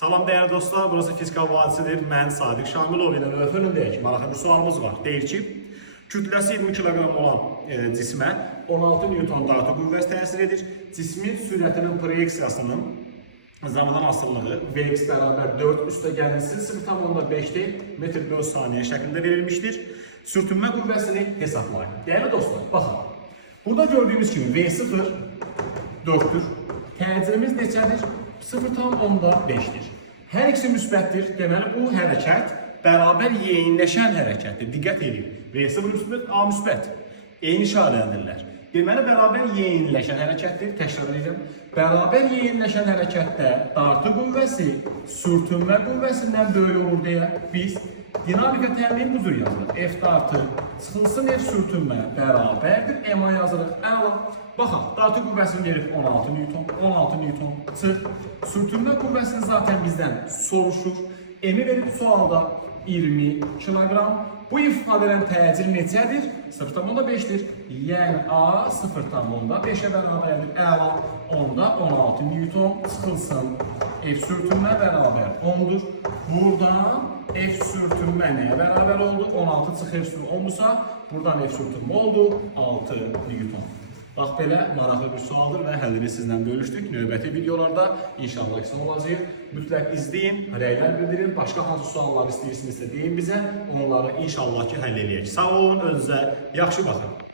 Salam değerli dostlar, burası Fiskal Vadisidir. Mən Sadiq Şamilov ilə önündəyik. Maraqlı bir sualımız var. Deyir ki, kütləsi 20 kilogram olan cismə 16 Newton dartı qüvvəsi təsir edir. Cismin sürətinin proyeksiyasının zamandan asılılığı Vx bərabər 4 üstəgəlisi 0,5 metr bölü saniyə şəklində verilmişdir. Sürtünmə qüvvəsini hesablayın. Değerli dostlar, baxın. Burada gördüğümüz kimi V0 4'tür. Təcrimiz neçədir? 0,5'dir. Hər ikisi müsbətdir. Deməli bu hərəkət bərabər yeyinləşən hərəkətdir. Diqqət edin. V0 müsbət, A müsbət. Eyni işarələnirlər. Deməli bərabər yeyinləşən hərəkətdir. Təkrar edirəm. Bərabər yeyinləşən hərəkətdə dartı qüvvəsi sürtünmə qüvvəsindən böyük olur deyə biz dinamika təmini bu cür yazılır. F dartı çıxılsın F sürtünmə bərabərdir. MA yazırıq. Əla. Baxın, dartı qüvvəsini verib 16 Newton, 16 Newton çıx. Sürtünmə qüvvəsini zaten bizdən soruşur. M-i verib sualda 20 kilogram. Bu ifadələrin təcili neçədir? 0,5'dir. Yəni A 0,5'e bərabərdir. Əla. Onda 16 Newton çıxılsın. F sürtünmə bərabər 10'dur. Buradan F sürtünmə nəyə bərabər oldu? 16 çıx F sürtünmə 10'dursa, buradan F sürtünmə oldu 6 Newton. Bax belə maraqlı bir sualdır və həllini sizlə bölüşdük. Növbəti videolarda inşallah ki olacaq. Mütləq izləyin, rəylər bildirin. Başqa hansı suallar istəyirsinizsə deyin bizə. Onları inşallah ki həll eləyək. Sağ olun, özünüzə yaxşı baxın.